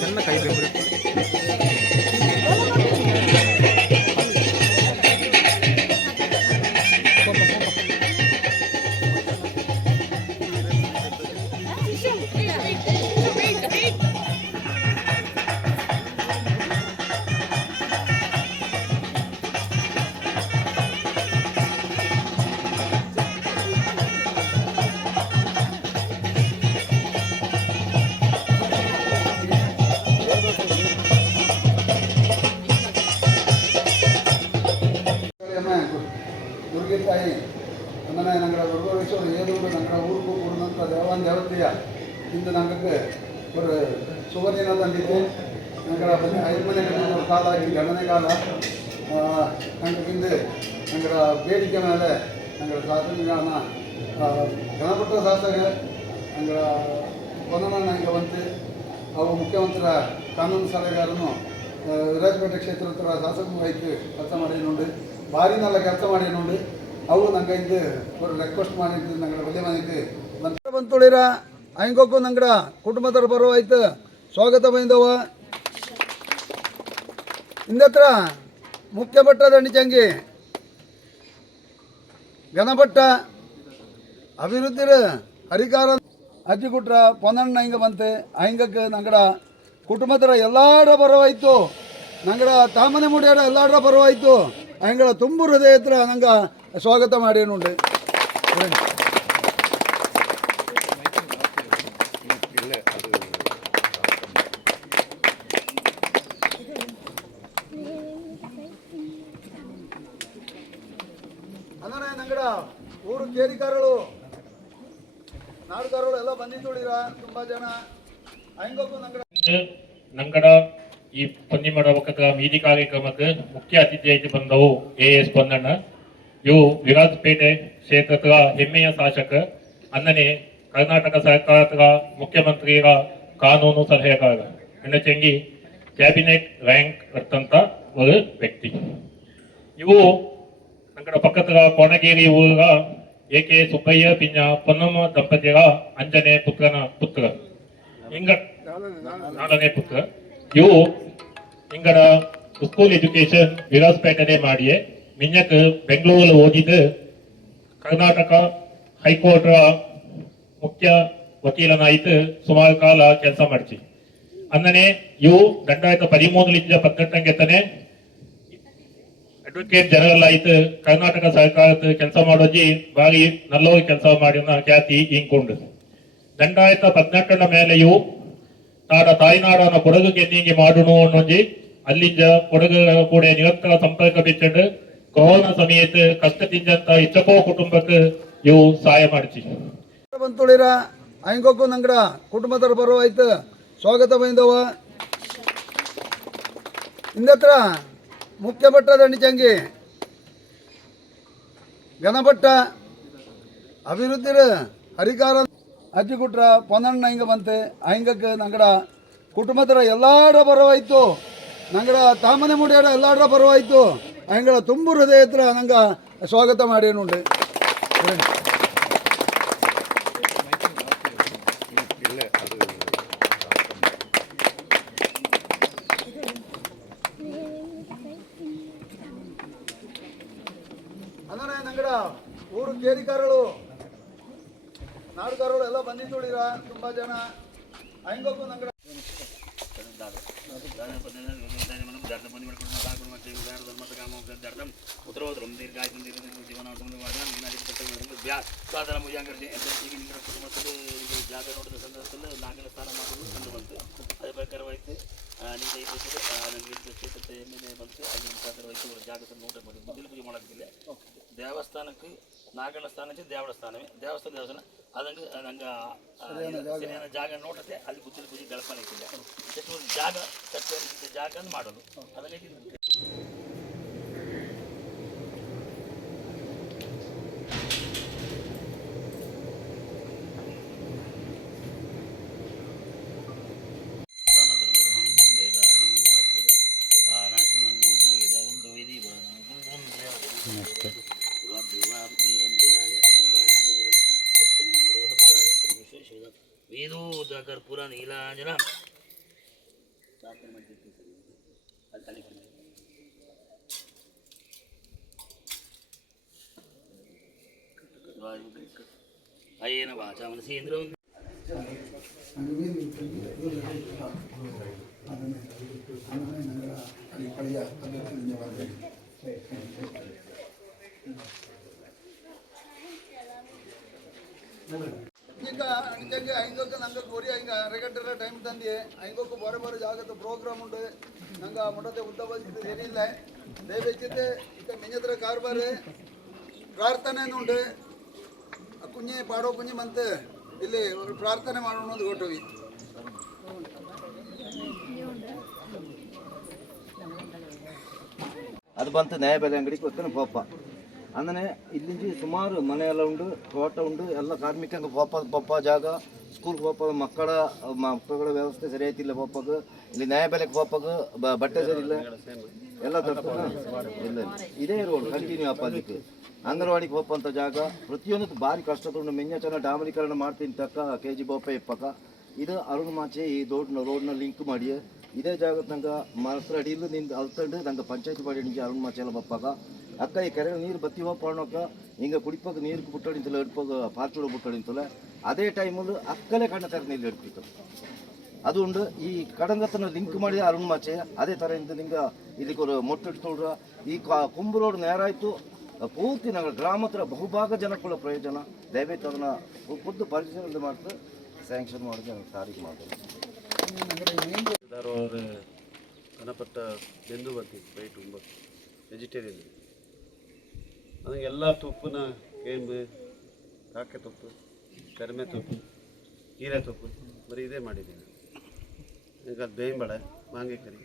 ಸಣ್ಣ ಕೈ ಬೇಕು. ದುರ್ಗಿತಾಯಿ അങ്ങനെ ഞങ്ങളുടെ ദുർഗേശ്വരം ഏതുകൊണ്ട് ഞങ്ങളുടെ ഊർക്ക് കൂടുന്ന ദേവാൻ ദേവതയ ഇന്ന് ഞങ്ങൾക്ക് ഒരു സുവർണ തന്നിട്ട് ഞങ്ങളുടെ അയൽമനെ ഒരു കാലാക്കി ഗണന കാല ഞങ്ങൾക്ക് ഇന്ന് ഞങ്ങളുടെ ಬೇಡಿಕೆ ಮೇಲೆ ഞങ്ങളുടെ ಶಾಸಕರಾದ ಗಣಪಟ್ಟ ಶಾಸಕ ഞങ്ങളുടെ ಪೊನ್ನಣ್ಣ ಈಗ ಬಂತು ಅವರು ಮುಖ್ಯಮಂತ್ರಿ ಕಾನೂನು ಸಲಹೆಗಾರನು ವಿರಾಜಪೇಟೆ ಕ್ಷೇತ್ರದ ಶಾಸಕರಾಗಿ ಕೆಲಸ ಮಾಡಿನುಂಡು ಭಾರಿ ನಲ್ಲ ಕೆಲಸ ಮಾಡಿನುಂಡು ಅವು ನಂಗೆ ಇದು ஒரு ರಿಕ್ವೆಸ್ಟ್ ಮಾಡಿದ್ದು ನಂಗೆ ಬಲ್ಲೆ ಮಾಡಿದ್ದು ಬಂತುಳಿರ ಹಂಗೋಕು ನಂಗಡ ಕುಟುಂಬದರ ಬರುವಾಯ್ತು ಸ್ವಾಗತ ಬೈಂದವ ಇಂದತ್ರ ಮುಖ್ಯ ಭಟ್ಟ ದಂಡಿಚಂಗಿ ಗಣಪಟ್ಟ ಅಭಿವೃದ್ಧಿ ಅಧಿಕಾರ ಅಜ್ಜಿ ಕುಟ್ರ ಪೊನ್ನಣ್ಣ ಹಿಂಗೆ ಬಂತೆ ಹಂಗಕ್ಕೆ ನಂಗಡ ಕುಟುಂಬದರ ಎಲ್ಲಾರ ಬರವಾಯ್ತು ನಂಗಡ ತಾಮನೆ ಮುಡಿಯಾಡ ಎಲ್ಲಾರ ಬರವಾಯ್ತು ಹಂಗಳ ತುಂಬು ಹೃದಯ ಹತ್ರ ನಂಗೆ ಸ್ವಾಗತ ಮಾಡೇನುಂಡು ಅಂದರೆ ನಂಗಡ ಊರು ಕೇರಿಕಾರಗಳು ನಾಡುಗಾರಗಳು ಎಲ್ಲ ಬಂದಿದ್ದೀರ ತುಂಬಾ ಜನ ಹಂಗೋಕು ನಂಗಡ ಈ ಪಂದಿಮಡ ಒಕ್ಕದ ಬೀದಿ ಕಾರ್ಯಕ್ರಮಕ್ಕೆ ಮುಖ್ಯ ಅತಿಥಿಯಾಗಿ ಬಂದವು ಎಎಸ್ ಪೊನ್ನಣ್ಣ. ಇವು ವಿರಾಜಪೇಟೆ ಕ್ಷೇತ್ರದ ಹೆಮ್ಮೆಯ ಶಾಸಕ, ಅನ್ನನೆ ಕರ್ನಾಟಕ ಸರ್ಕಾರದ ಮುಖ್ಯಮಂತ್ರಿಯ ಕಾನೂನು ಸಲಹೆಗಾರ, ಎಣ್ಣಚಂಗಿ ಕ್ಯಾಬಿನೆಟ್ ರ್ಯಾಂಕ್ ಇರ್ತಂತ ಒಂದು ವ್ಯಕ್ತಿ. ಇವು ನಂಗಡ ಪಕ್ಕದ ಕೊಣಗೇರಿ ಊರ ಎಕೆ ಸುಬ್ಬಯ್ಯ ಪಿಂಜ ಪೊನ್ನಮ್ಮ ದಂಪತಿಗಳ ಅಂಜನೆ ಪುತ್ರನ ಪುತ್ರ, ಹಿಂಗ 4ನೇ ಪುತ್ರ. ಇವು ಇಂಗಡ ಸ್ಕೂಲ್ ಎಜುಕೇಶನ್ ವಿರಾಜಪೇಟೆ ಮಾಡಿಯೇ ಮಿಂಜಕ್ ಬೆಂಗಳೂರಲ್ಲಿ ಓದಿದ್ದು ಕರ್ನಾಟಕ ಹೈಕೋರ್ಟ್ ಮುಖ್ಯ ವಕೀಲನಾಯಿತು ಸುಮಾರು ಕಾಲ ಕೆಲಸ ಮಾಡಿಸಿ. ಅಂದನೆ ಇವು 2013 18 ಅಡ್ವೊಕೇಟ್ ಜನರಲ್ ಆಯ್ತು ಕರ್ನಾಟಕ ಸರ್ಕಾರದ ಕೆಲಸ ಮಾಡೋಜಿ ಬಾರಿ ನಲ್ಲೋ ಕೆಲಸ ಮಾಡಿದ ಖ್ಯಾತಿ ಇಂಕೊಂಡು 2018 ಮೇಲೆಯೂ ತಾಡ ತಾಯ್ನಾಡನ ಕೊಡಗು ಕೆನ್ನಿಗೆ ಮಾಡುನು ಅನ್ನೋಜಿ ಅಲ್ಲಿಂದ ಕೊಡಗು ಕೂಡ ನಿರಂತರ ಸಂಪರ್ಕ ಬೆಚ್ಚಂಡು ಕೊರೋನಾ ಸಮೇತ ಕಷ್ಟದಿಂದಂತ ಇಚ್ಚಕೋ ಕುಟುಂಬಕ್ಕೆ ಇವು ಸಹಾಯ ಮಾಡಿಸಿ. ಬಂತುಳಿರ ಹಂಗೋಕು ನಂಗಡ ಕುಟುಂಬದರ ಬರುವಾಯ್ತು ಸ್ವಾಗತ ಬೈಂದವ ಇಂದತ್ರ ಮುಖ್ಯ ಭಟ್ಟ ದಂಡಿಚಂಗಿ ಗಣಪಟ್ಟ ಅಭಿವೃದ್ಧಿ ಅಧಿಕಾರ ಅಜ್ಜಿ ಕುಟ್ರ ಪೊನ್ನಣ್ಣ ಹಿಂಗೆ ಬಂತೆ ಹಂಗಕ್ಕೆ ನಂಗಡ ಕುಟುಂಬದರ ಎಲ್ಲಾರ ಬರವಾಯ್ತು ನಂಗಡ ತಾಮನೆ ಮುಡಿಯಾಡ ಎಲ್ಲಾರ ಬರವಾಯ್ತು ಹಂಗಳ ತುಂಬು ಹೃದಯ ಹತ್ರ ನಂಗೆ ಸ್ವಾಗತ ಮಾಡೇನುಂಡು ಅಂದರೆ ನಂಗಡ ಊರು ಕೇರಿಕಾರಗಳು ನಾಡುಗಾರಗಳು ಎಲ್ಲ ಬಂದಿದ್ದೀರ ತುಂಬಾ ಜನ ಹಂಗೋಕು ನಂಗಡ ಉತ್ತರೋತ್ತರಂ ದೀರ್ಘಾಯುಷ್ಯ ಜೀವನ ಸಾಧನ ಮುಜಾಂಗರ್ಜಿ ಕುಟುಂಬದಲ್ಲಿ ಜಾಗ ನೋಡಿದ ಸಂದರ್ಭದಲ್ಲಿ 4ನೇ ಸ್ಥಾನ ಮಾಡುವುದು ಕಂಡು ಬಂತು. ಅದೇ ಪ್ರಕಾರವಾಯಿತು ನನಗೆ ಕ್ಷೇತ್ರದ ಎಮ್ಮೆಲೆ ಬಂತು. ಅಲ್ಲಿ ಮುಖಾಂತರವಾಯಿತು ಜಾಗದ ನೋಟ ಮಾಡಿ ಮೊದಲು ಪೂಜೆ ಮಾಡೋದಿಲ್ಲ. ದೇವಸ್ಥಾನಕ್ಕೆ ನಾಗನ ಸ್ಥಾನಕ್ಕೆ ದೇವರ ಸ್ಥಾನವೇ ದೇವಸ್ಥಾನ ಅದಂಗೆ ನಂಗೆ ಸರಿಯಾದ ಜಾಗ ನೋಡುತ್ತೆ. ಅಲ್ಲಿ ಬುದ್ಧಿ ಪೂಜೆ ಕಲ್ಪನೆ ಇಟ್ಟಿಲ್ಲ. ಜಾಗ ಜಾಗ ಮಾಡೋದು ಅದನ್ನೇ ಕರ್ಪೂರ ನೀಲಾಂಜನ ಅಯ್ಯನ ವಾಚ ಮನಸೇಂದ್ರ ಈಗ ಅಂಚಂಗೆ ಐಂಗಕ್ಕೆ ನಂಗೆ ಕೊರಿ ಹಿಂಗೆ ಅರೆಗಂಟೆ ಟೈಮ್ ತಂದಿ ಐಂಗಕ್ಕೆ ಬರೋ ಜಾಗದ ಪ್ರೋಗ್ರಾಮ್ ಉಂಟು ನಂಗೆ ಮುಟ್ಟತೆ ಉದ್ದ ಬಸ್ಸಿದ್ದು ಏನಿಲ್ಲ ದಯವಿಟ್ಟು ಈಗ ಮಿಂಜತ್ರ ಕಾರ್ಬಾರ್ ಪ್ರಾರ್ಥನೆ ಉಂಟು ಕುഞ്ഞಿ ಪಾಡೋ ಕುഞ്ഞಿ ಮಂತ್ ಇಲ್ಲಿ ಒಂದು ಪ್ರಾರ್ಥನೆ ಮಾಡೋಣ ಅಂತ ಕೊಟ್ಟವಿ ಅದು ಬಂತು ನ್ಯಾಯಬೆಲೆ ಅಂಗಡಿಗೆ ಗೊತ್ತೇನೆ ಪಾಪ ಅಂದರೆ ಇಲ್ಲಿಂದ ಸುಮಾರು ಮನೆ ಎಲ್ಲ ಉಂಡು ತೋಟ ಉಂಡು ಎಲ್ಲ ಕಾರ್ಮಿಕಂಗೆ ಪಪ್ಪ ಜಾಗ ಸ್ಕೂಲ್ಗೆ ಹೋಗ್ಬೋದು ಮಕ್ಕಳ ವ್ಯವಸ್ಥೆ ಸರಿ ಆಯ್ತಿಲ್ಲ ಪಪ್ಪಗೆ ಇಲ್ಲಿ ನ್ಯಾಯಬೆಲೆಗೆ ಪಪ್ಪಗೆ ಬಟ್ಟೆ ಸರಿ ಇಲ್ಲ ಎಲ್ಲ ತರ್ತದೆ ಇಲ್ಲ ಇದೇ ರೋಡ್ ಕಂಟಿನ್ಯೂ ಅಪ್ಪ ಅದಕ್ಕೆ ಅಂಗನವಾಡಿಗೆ ಹೋಗುವಂಥ ಜಾಗ ಪ್ರತಿಯೊಂದು ಭಾರಿ ಕಷ್ಟದ ಮೆಂಜ ಚೆನ್ನಾಗಿ ಡಾಮರೀಕರಣ ಮಾಡ್ತೀನಿ ತಕ್ಕ KG ಬೋಪ ಇಪ್ಪಕ್ಕ ಇದು ಅರುಣ್ ಮಾಚೆ ಈ ರೋಡ್ನ ಲಿಂಕ್ ಮಾಡಿ ಇದೇ ಜಾಗದ ನಂಗೆ ಮಾತ್ರ ಅಡಿயில் ನಿಂದು ಅಲ್ತಂಡು ನಂಗೆ ಪಂಚಾಯತ್ ಬಾಡಿ ನಿಂಗೆ ಅರುಣ್ ಮಾಚೆ ಎಲ್ಲ ಬಪ್ಪಾಗ ಅಕ್ಕ ಈ ಕೆರೆ ನೀರು ಬತ್ತಿ ಹೋಗ್ಪಣ್ಣಕ್ಕ ಹಿಂಗೆ ಕುಡಿಪಾಗ ನೀರು ಬುಟ್ಟಡಿಂತಲ್ಲ ಎಡ್ಪಾಗ ಪಾರ್ಚೂಡ ಬುಟ್ಟಡಿಂತಲ್ಲ ಅದೇ ಟೈಮಲ್ಲಿ ಅಕ್ಕಲೇ ಕಣ್ಣ ತರ ನೀರು ಎಡ್ತಿತ್ತು ಅದು ಉಂಡು ಈ ಕಡಂಗತ್ತನ ಲಿಂಕ್ ಮಾಡಿದ ಅರುಣ್ ಮಾಚೆ ಅದೇ ಥರ ಇಂದ ನಿಂಗೆ ಇದಕ್ಕೆ ಒಂದು ಮೊಟ್ಟಿಟ್ಟು ನೋಡ್ರ ಈ ಕುಂಬು ರೋಡ್ ನೇರಾಯಿತು ಪೂರ್ತಿ ನಮ್ಮ ಗ್ರಾಮತ್ರ ಬಹುಭಾಗ ಜನಕ್ಕುള്ള ಪ್ರಯೋಜನ ದಯವಿಟ್ಟು ಅದನ್ನು ಖುದ್ದು ಪರಿಶೀಲನೆ ಮಾಡ್ತಾ ಸ್ಯಾಂಕ್ಷನ್ ಮಾಡಿದ್ರೆ ತಾರೀಕು ಮಾಡ್ತಾರೆ ஒரு கனப்பட்ட ಬೆಂದು ಬರ್ತಿತ್ತು ಬೈ ತುಂಬ ವೆಜಿಟೇರಿಯನ್ ಅದಕ್ಕೆ ಎಲ್ಲ ತುಪ್ಪನ ಕೇಂಬು ಕಾಕೆ ತುಪ್ಪು ಕರಿಮೆ ತುಪ್ಪು ಹೀರೆ ತುಪ್ಪು ಬರೀ ಇದೇ ಮಾಡಿದ್ದೀನಿ ಈಗ ಅದು ಬೇಂಬಳೆ ಮಾಂಗೆಕರಿ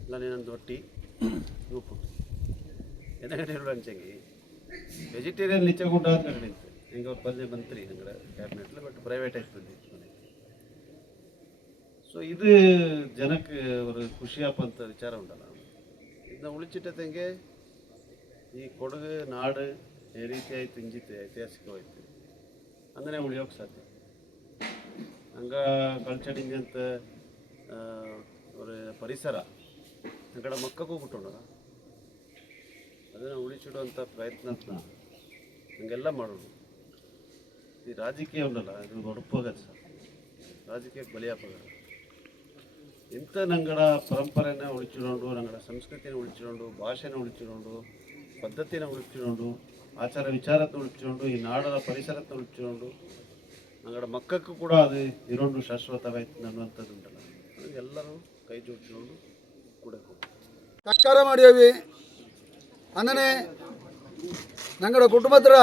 ಎಲ್ಲ నేనంದು ಒಟ್ಟಿ ಉಪ್ಪು ಎಂದಗಡೆ ಇರೋ ಅಂಚಂಗಿ ವೆಜಿಟೇರಿಯನ್ ನಿಚ್ಚ ಊಟ ಅಂತ ಕಡಿಂತು ಹಿಂಗೆ ಅವ್ರು ಬಂದೇ ಮಂತ್ರಿ ನಂಗಡೆ ಕ್ಯಾಬಿನೆಟ್ಲಿ ಬಟ್ ಪ್ರೈವೇಟ್ ಆಯ್ತು ಬಂದಿತ್ತು ಸೊ ಇದು ಜನಕ್ಕೆ ஒரு ಖುಷಿಯಾಪಂತ ವಿಚಾರ ಉಂಟಲ್ಲ ಇದನ್ನ ಉಳಿಚಿಟ್ಟಂಗೆ ಈ ಕೊಡಗು ನಾಡು ಈ ರೀತಿ ಆಯ್ತು ಇಂಜಿತ್ತು ಐತಿಹಾಸಿಕವಾಯ್ತು ಅಂದರೆ ಉಳಿಯೋಕೆ ಸಾಧ್ಯ ಹಂಗೆ ಕಳ್ಚಡಿಂಗ್ ಅಂತ ஒரு ಪರಿಸರ ಆ ಕಡೆ ಮಕ್ಕಕ್ಕೂ ಬಿಟ್ಟುಂಡಲ್ಲ ಅದನ್ನು ಉಳಿಸಿಡುವಂಥ ಪ್ರಯತ್ನ ಹಂಗೆಲ್ಲ ಮಾಡೋದು ಈ ರಾಜಕೀಯ ಉಂಟಲ್ಲ ಇದು ಹೊಡಪೋಗದು ಸರ್ ರಾಜಕೀಯಕ್ಕೆ ಬಲಿಯಾಪೋಗಲ್ಲ ಇಂಥ ನಂಗಡ ಪರಂಪರೆನ ಉಳಿಸಿಕೊಂಡು ನಂಗಡ ಸಂಸ್ಕೃತಿನ ಉಳಿಸಿಕೊಂಡು ಭಾಷೆನ ಉಳಿಸಿಕೊಂಡು ಪದ್ಧತಿನ ಉಳಿಸಿಕೊಂಡು ಆಚಾರ ವಿಚಾರத்தை ಉಳಿಸಿಕೊಂಡು ಈ ನಾಡದ ಪರಿಸರத்தை ಉಳಿಸಿಕೊಂಡು ನಂಗಡ ಮಕ್ಕಕ್ಕೂ ಕೂಡ ಅದು ಇರೋದು ಶಾಶ್ವತವಾಯ್ತು ಅನ್ನುವಂಥದ್ದು ಉಂಟಲ್ಲ ಅದಕ್ಕೆ ಎಲ್ಲರೂ ಕೈ ಜೋಡಿಸಿಕೊಂಡು ಕೂಡಬೇಕು ತಕ್ಕಾರ ಮಾಡಿಯವಿ ಅಂದನೆ ನಂಗಡ ಕುಟುಂಬದ್ರ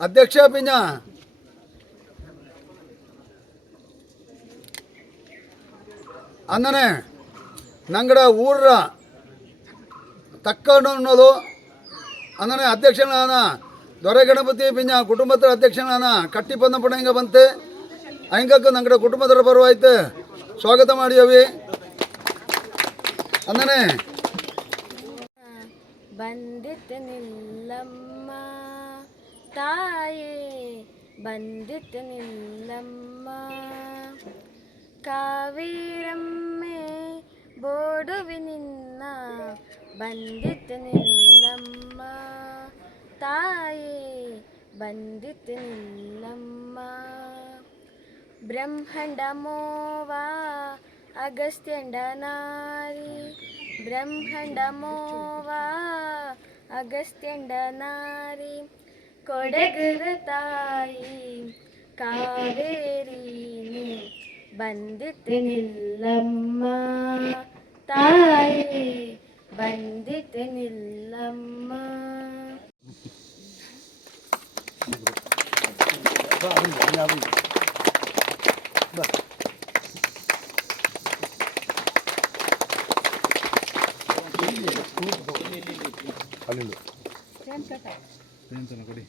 ಅಧ್ಯಕ್ಷ ಪಿಂಜ ಅಂದನೆ ನಂಗಡ ಊರ ತಕ್ಕಣ್ಣು ಅನ್ನೋದು ಅಂದನೆ ಅಧ್ಯಕ್ಷನಾನ ದೊರೆ ಗಣಪತಿ ಪಿಂಜ ಕುಟುಂಬದ ಅಧ್ಯಕ್ಷನಾನ ಕಟ್ಟಿ ಪಂದಪಣ ಹಿಂಗ ಬಂತೆ ಹಂಗಕ್ಕೆ ನಂಗಡ ಕುಟುಂಬದರ ಬರುವಾಯ್ತು ಸ್ವಾಗತ ಮಾಡಿಯವಿ ಅಂದನೆ ಬಂದಿತ್ತು ನಿಲ್ಲಮ್ಮ ತಾಯೇ ಬಂದಿತ್ತು ನಿಲ್ಲಮ್ಮ ಕಾವೇರಮ್ಮೆ ಬೋಡುವಿ ನಿನ್ನ ಬಂದಿತ್ತು ನಿಲ್ಲಮ್ಮ ತಾಯೇ ಬಂದಿತ್ತು ನಿಲ್ಲಮ್ಮ ಬ್ರಹ್ಮಾಂಡ ಮೋವಾ ಅಗಸ್ತ್ಯಂಡ ನಾರಿ ಬ್ರಹ್ಮಾಂಡ ಮೋವಾ ಅಗಸ್ತ್ಯಂಡ ನಾರಿ ಕೊಡಗರ ತಾಯಿ ಕಾವೇರಿ ಬಂದಿತ್ತು ನಿಲ್ಲಮ್ಮ ತಾಯಿ ಬಂದಿತ್ತು ನಿಲ್ಲಮ್ಮ ಕೊಡಿ